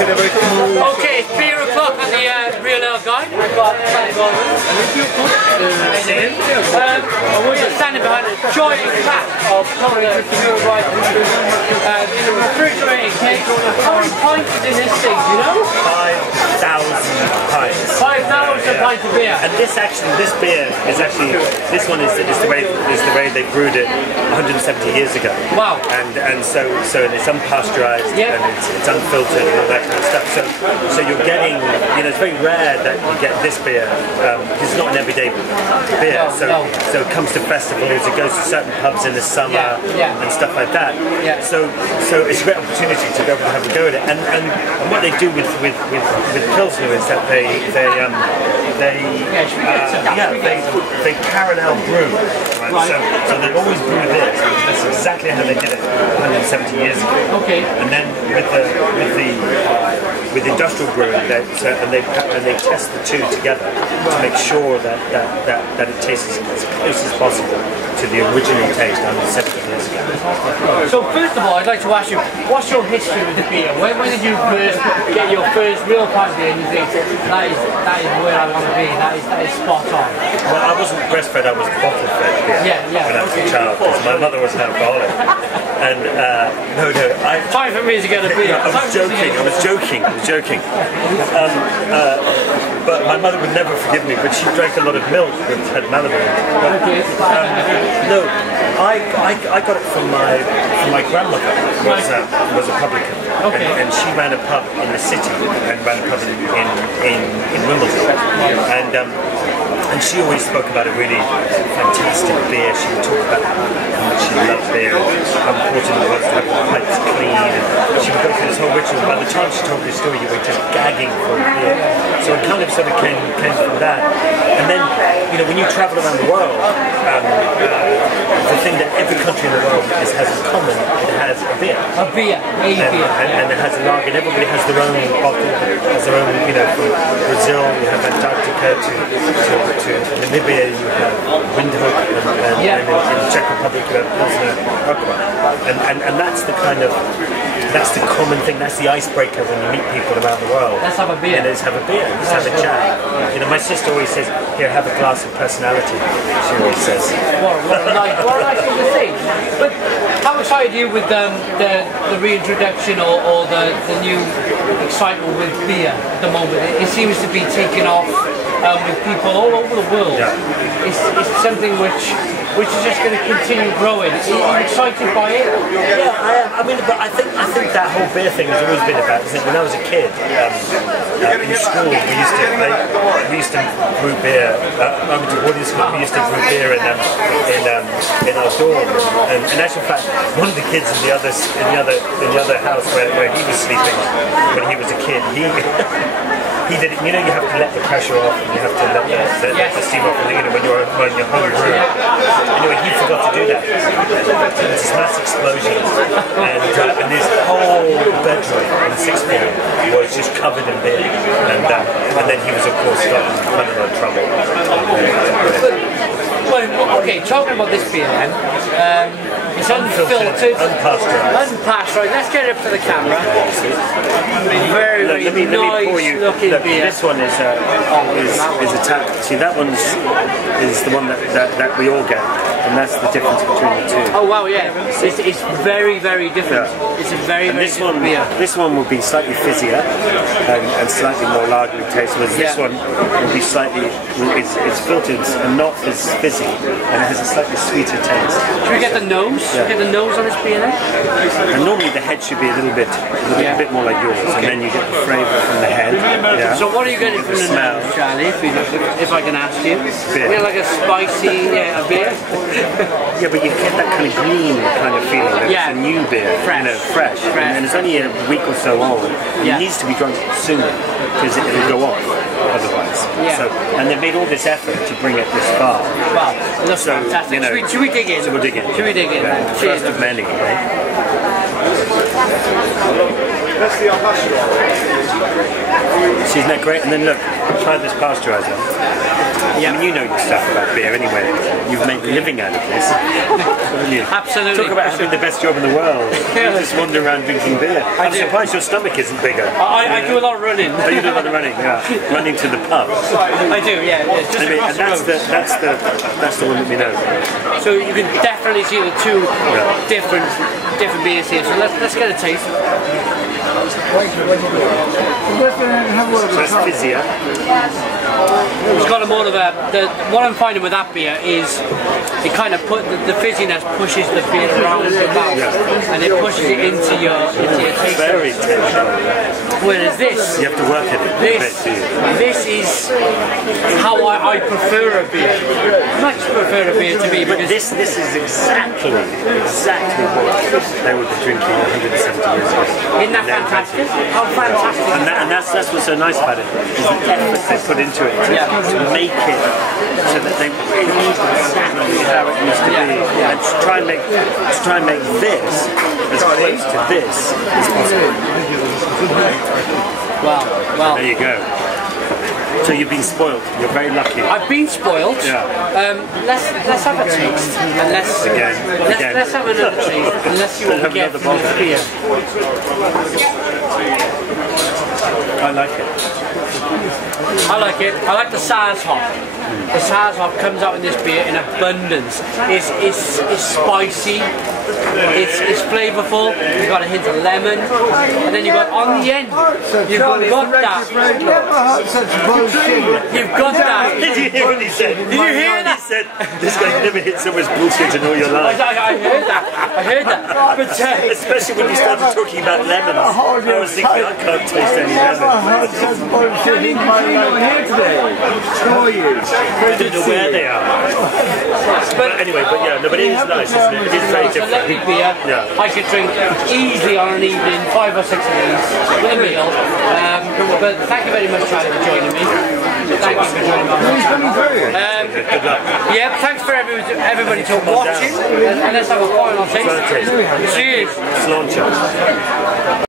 Okay, it's beer o'clock on the Real Ale Guide. I've got Charley Boorman. We're standing behind a giant pack of Pilsner Urquell in a refrigerated case. How many pints is in this thing, do you know? 5,000 pints. 5,000 pints of beer. And this beer is actually, this one is the way they brewed it 170 years ago. Wow. And so it's unpasteurized and it's unfiltered and all that kind of stuff. So you're getting, you know, it's very rare that you get this beer. It's not an everyday beer. So it comes to festivals, it goes to certain pubs in the summer and stuff like that. So it's a great opportunity to go and have a go at it. And what they do with Pilsner is that they parallel brew. Right? So they always brew this. That's exactly how they did it 170 years ago. Okay. And then with industrial brewing, they test the two together to make sure that it tastes as close as possible to the original taste 170 years ago. So first of all, I'd like to ask you, what's your history with the beer? When did you first get your first real pint beer and you think, that is where I want to be, that is spot on? Well, I wasn't breastfed, I was bottle-fed beer when I was a child, because my mother was an alcoholic. And time for me to get a beer. I was joking. But my mother would never forgive me, but she drank a lot of milk that had Malibu. No, I got it from my grandmother, was a publican, and she ran a pub in the city and ran a pub in Wimbledon, and she always spoke about a really fantastic beer. She would talk about how much she loved beer, how important it was to have the pipes clean, and she would go through this whole ritual. By the time she told this story, you were just gagging for beer. So it kind of sort of came from that. And then, you know, when you travel around the world, the thing that every country in the world has in common, it has a beer. A beer. And it has a lager, and everybody has their own bottle, has their own, you know, from Brazil, you have Antarctica to Namibia, you have Windhoek, and in the Czech Republic you have Pilsner Urquell. And that's the kind of, that's the common thing, that's the icebreaker when you meet people around the world. Let's have a beer. And let's have a beer, let's have a chat. You know, my sister always says, here, have a glass of personality, she always says. What a nice thing to say. But how excited are you with the reintroduction or the new excitement with beer at the moment? It seems to be taking off with people all over the world. It's something which is just going to continue growing. Are you excited by it? Yeah, I am. I mean, but I think that whole beer thing has always been about, isn't it? When I was a kid, in school, we used to brew beer. I went to boarding school. We used to brew beer in our dorm. And in actual fact, one of the kids in the other house where he was sleeping when he was a kid, he did it. You know, you have to let the pressure off, and you have to let the steam off, and, you know, when you're home brew. Anyway, he forgot to do that. And this mass explosion, and his whole bedroom in sixth form was just covered in beer, and then he was, of course, got in quite a lot of trouble. Well, okay, talking about this beer then, it's unfiltered, unpasteurized. Let's get it for the camera. Very let me pour you. Looking beer. This one is a tap. See, that one is the one that we all get, and that's the difference between the two. Oh wow, yeah, it's very different. It's a very different beer. This one will be slightly fizzier and slightly more lagery taste, whereas this one will be slightly, it's filtered and not as fizzy, and it has a slightly sweeter taste. Should we get the nose? Should we get the nose on this beer then? And normally the head should be a little bit more like yours, and then you get the flavour from the head. So what are you getting from the nose, Charlie, if I can ask you? Beer. You know, like a spicy a beer? Yeah, but you get that kind of green kind of feeling that it's a new beer, fresh. And it's only a week or so old. It needs to be drunk sooner, because it'll go off otherwise. So, and they've made all this effort to bring it this far. Wow, that's fantastic. You know, should we dig in? So we'll dig in. Should we dig in? First of many, right? Isn't that great? And then look, try this pasteurizer. Yeah. I mean, you know your stuff about beer anyway. You've made a living out of this. Absolutely. Talk about having the best job in the world. You just wander around drinking beer. I'm surprised your stomach isn't bigger. I do a lot of running. Oh, you do a lot of running, yeah. Running to the pub. I do, yeah. Just across the road. That's the one that we know. So you can definitely see the two different beers here. So let's get a taste. So it's fizzier. It's got a more of a. What I'm finding with that beer is it kind of the fizziness pushes the beer around your mouth, and it pushes it into your taste. Very technical. Whereas this, you have to work at it. This is how I prefer a beer. Much prefer a beer to me. But this is exactly what they would be drinking 170 years ago. Isn't that fantastic? How fantastic! And that's what's so nice about it, is the effort they put into it to make it so that they really exactly how it used to be, and to try and make this as close to this as possible. Well. There you go. So you've been spoiled. You're very lucky. I've been spoiled. Yeah. Let's have a taste. And let's have another taste. And let's see what we get from this beer. I like it. I like it. I like the Saaz hop. The Saaz hop comes out in this beer in abundance. It's spicy. It's flavourful. You've got a hint of lemon, and then you've got on the end. You've got that. You've got that. Did you hear what he said? Did you hear that? He said, "This guy never hit so much bullshit in all your life." I heard that. I heard that. But especially when you started talking about lemons, I was thinking I can't taste any lemon. Here today. How are you? I don't know where they are. But anyway, but it is nice, isn't it? It is very different. Lovely beer. I could drink easily on an evening, 5 or 6 of these with a meal. But thank you very much, Charlie, for joining me. Thank you for joining me. Good luck. Yeah, thanks for everybody for watching. And let's have a final taste. Cheers. Sláinte.